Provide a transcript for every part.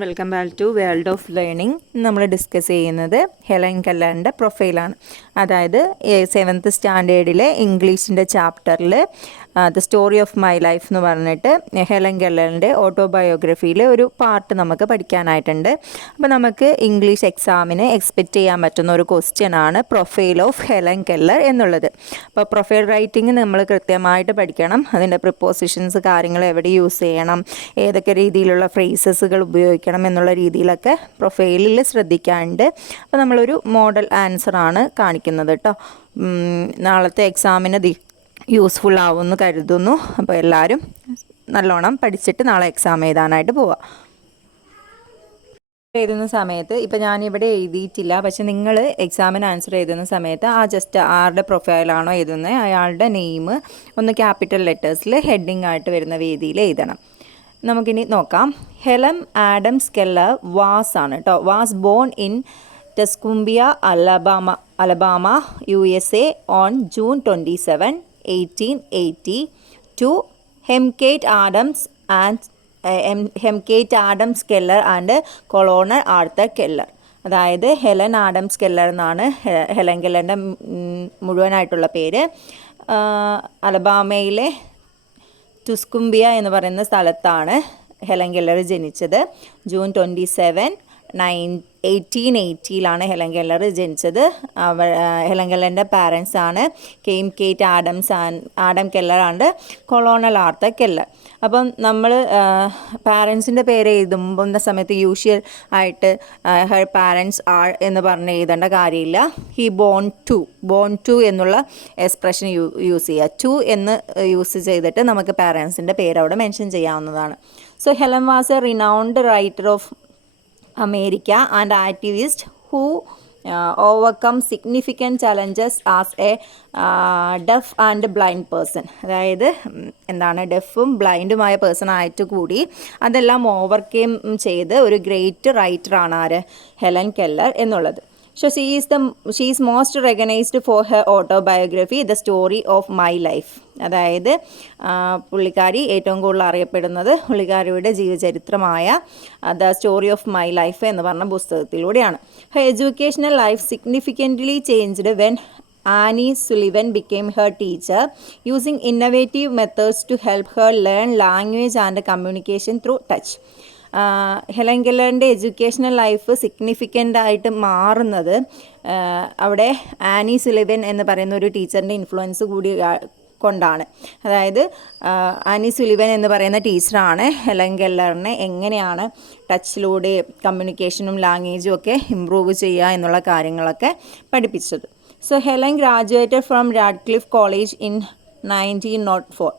Welcome back to world of learning. നമ്മൾ discuss ചെയ്യുന്നത് Helen കെല്ലറിൻ്റെ പ്രൊഫൈലാണ്. അതായത് 7th സ്റ്റാൻഡേർഡിലെ ഇംഗ്ലീഷിൻ്റെ ചാപ്റ്ററിൽ the story of my life എന്ന് പറഞ്ഞിട്ട് ഹെലൻ കെല്ലറിൻ്റെ ഓട്ടോബയോഗ്രഫിയിലെ ഒരു പാർട്ട് നമുക്ക് പഠിക്കാനായിട്ടുണ്ട്. അപ്പോൾ നമുക്ക് ഇംഗ്ലീഷ് എക്സാമിന് എക്സ്പെക്റ്റ് ചെയ്യാൻ പറ്റുന്ന ഒരു ക്വസ്റ്റ്യൻ ആണ് പ്രൊഫൈൽ ഓഫ് ഹെലൻ കെല്ലർ എന്നുള്ളത്. അപ്പോൾ പ്രൊഫൈൽ റൈറ്റിംഗ് നമ്മൾ കൃത്യമായിട്ട് പഠിക്കണം. അതിൻ്റെ പ്രിപ്പോസിഷൻസ് കാര്യങ്ങൾ എവിടെ യൂസ് ചെയ്യണം, ഏതൊക്കെ രീതിയിലുള്ള ഫ്രേസസുകൾ ഉപയോഗിക്കണം എന്നുള്ള രീതിയിലൊക്കെ പ്രൊഫൈലിൽ ശ്രദ്ധിക്കാനുണ്ട്. അപ്പോൾ നമ്മളൊരു മോഡൽ ആൻസറാണ് കാണിക്കുന്നത് കേട്ടോ. നാളത്തെ എക്സാമിന് യൂസ്ഫുൾ ആവുമെന്ന് കരുതുന്നു. അപ്പോൾ എല്ലാവരും നല്ലോണം പഠിച്ചിട്ട് നാളെ എക്സാം എഴുതാനായിട്ട് പോവാം. എഴുതുന്ന സമയത്ത് ഇപ്പം ഞാനിവിടെ എഴുതിയിട്ടില്ല, പക്ഷെ നിങ്ങൾ എക്സാമിന് ആൻസർ എഴുതുന്ന സമയത്ത് ജസ്റ്റ് ആരുടെ പ്രൊഫൈലാണോ എഴുതുന്നത് അയാളുടെ നെയിം ഒന്ന് ക്യാപിറ്റൽ ലെറ്റേഴ്സിൽ ഹെഡിങ് ആയിട്ട് വരുന്ന രീതിയിൽ എഴുതണം. നമുക്കിനി നോക്കാം. ഹെലൻ ആഡംസ് കെല്ലർ ആണ് കേട്ടോ. Was born in Tuscumbia Alabama USA on June 27, 1880 to Hemkate Adams Keller and Colonel Arthur Keller. അതായത് ഹെലൻ ആഡംസ് കെല്ലർ എന്നാണ് ഹെലൻ കെല്ലറിൻ്റെ മുഴുവനായിട്ടുള്ള പേര്. അലബാമയിലെ ടുസ്കുംബിയ എന്ന് പറയുന്ന സ്ഥലത്താണ് ഹെലൻ കെല്ലർ ജനിച്ചത്. June 27, 1880 ഹെലൻ കെല്ലർ ജനിച്ചത്. ഹെലൻ കെല്ലറിൻ്റെ പാരൻസ് ആണ് ഹെംകേറ്റ് Adam Keller and colonel Arthur Keller. അപ്പം നമ്മൾ പാരൻസിൻ്റെ പേര് എഴുതുമ്പോൾ സമയത്ത് യൂഷ്വൽ ആയിട്ട് ഹെർ പാരൻസ് ആർ എന്ന് പറഞ്ഞ് എഴുതേണ്ട കാര്യമില്ല. ഹി ബോൺ ടു എന്നുള്ള എക്സ്പ്രഷൻ യൂസ് ചെയ്യുക. ടു എന്ന് യൂസ് ചെയ്തിട്ട് നമുക്ക് പാരൻസിൻ്റെ പേര് അവിടെ മെൻഷൻ ചെയ്യാവുന്നതാണ്. So Helen was a renowned writer of America and activist who overcome significant challenges as a deaf and blind person. അതായത് എന്താണ്, ഡെഫും ബ്ലൈൻഡുമായ പേഴ്സൺ ആയിട്ട് കൂടി അതെല്ലാം ഓവർകം ചെയ്ത് ഒരു ഗ്രേറ്റ് റൈറ്ററാണ് ആര്, ഹെലൻ കെല്ലർ എന്നുള്ളത്. So she is most recognized for her autobiography, The Story of My Life. അതായത് പുള്ളിക്കാരി ഏറ്റവും കൂടുതൽ അറിയപ്പെടുന്നത് പുള്ളിക്കാരിയുടെ ജീവചരിത്രമായ the story of my life എന്ന് പറഞ്ഞ പുസ്തകത്തിലൂടെയാണ്. Her educational life significantly changed when Annie Sullivan became her teacher, using innovative methods to help her learn language and communication through touch. Helen കെല്ലറിൻ്റെ എഡ്യൂക്കേഷണൽ ലൈഫ് സിഗ്നിഫിക്കൻ്റ് ആയിട്ട് മാറുന്നത് അവിടെ Annie സുലിവൻ എന്ന് പറയുന്ന ഒരു ടീച്ചറിൻ്റെ ഇൻഫ്ലുവൻസ് കൂടി കൊണ്ടാണ്. അതായത് ആനി സുലിവൻ എന്ന് പറയുന്ന ടീച്ചറാണ് ഹെലൻ കെല്ലറിനെ എങ്ങനെയാണ് ടച്ചിലൂടെ കമ്മ്യൂണിക്കേഷനും ലാംഗ്വേജും ഒക്കെ ഇമ്പ്രൂവ് ചെയ്യുക എന്നുള്ള കാര്യങ്ങളൊക്കെ പഠിപ്പിച്ചത്. So Helen graduated from Radcliffe college in 1904.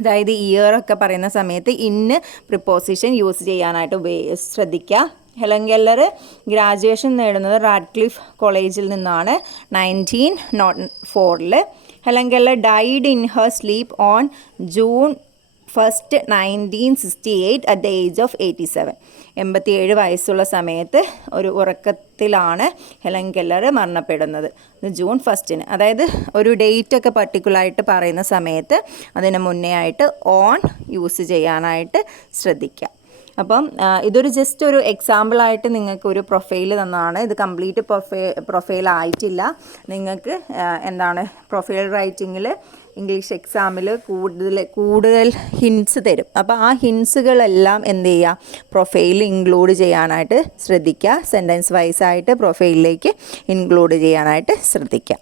അതായത് ഇയറൊക്കെ പറയുന്ന സമയത്ത് ഇന്ന് പ്രിപ്പോസിഷൻ യൂസ് ചെയ്യാനായിട്ട് ശ്രദ്ധിക്കുക. ഹെലൻ കെല്ലർ ഗ്രാജുവേഷൻ നേടുന്നത് റാഡ്ക്ലിഫ് കോളേജിൽ നിന്നാണ് 1904. Helen Keller died in her sleep on June 1, 1968 at the age of 87. 87 വയസ്സുള്ള സമയത്ത് ഒരു ഉറക്കത്തിലാണ് ഹെലൻ കെല്ലർ മരണപ്പെടുന്നത്. June 1. അതായത് ഒരു ഡേറ്റ് ഒക്കെ പർട്ടിക്കുലറായിട്ട് പറയുന്ന സമയത്ത് അതിന് മുന്നേ ആയിട്ട് ഓൺ യൂസ് ചെയ്യാനായിട്ട് ശ്രദ്ധിക്കുക. അപ്പം ഇതൊരു ജസ്റ്റ് ഒരു എക്സാമ്പിളായിട്ട് നിങ്ങൾക്ക് ഒരു പ്രൊഫൈൽ തന്നതാണ്. ഇത് കംപ്ലീറ്റ് പ്രൊഫൈൽ ആയിട്ടില്ല. നിങ്ങൾക്ക് എന്താണ് പ്രൊഫൈൽ റൈറ്റിങ്ങിൽ ഇംഗ്ലീഷ് എക്സാമിൽ കൂടുതൽ ഹിൻസ് തരും. അപ്പോൾ ആ ഹിൻസുകളെല്ലാം എന്ത് ചെയ്യുക, പ്രൊഫൈലിൽ ഇൻക്ലൂഡ് ചെയ്യാനായിട്ട് ശ്രദ്ധിക്കുക. സെൻറ്റൻസ് വൈസായിട്ട് പ്രൊഫൈലിലേക്ക് ഇൻക്ലൂഡ് ചെയ്യാനായിട്ട് ശ്രദ്ധിക്കുക.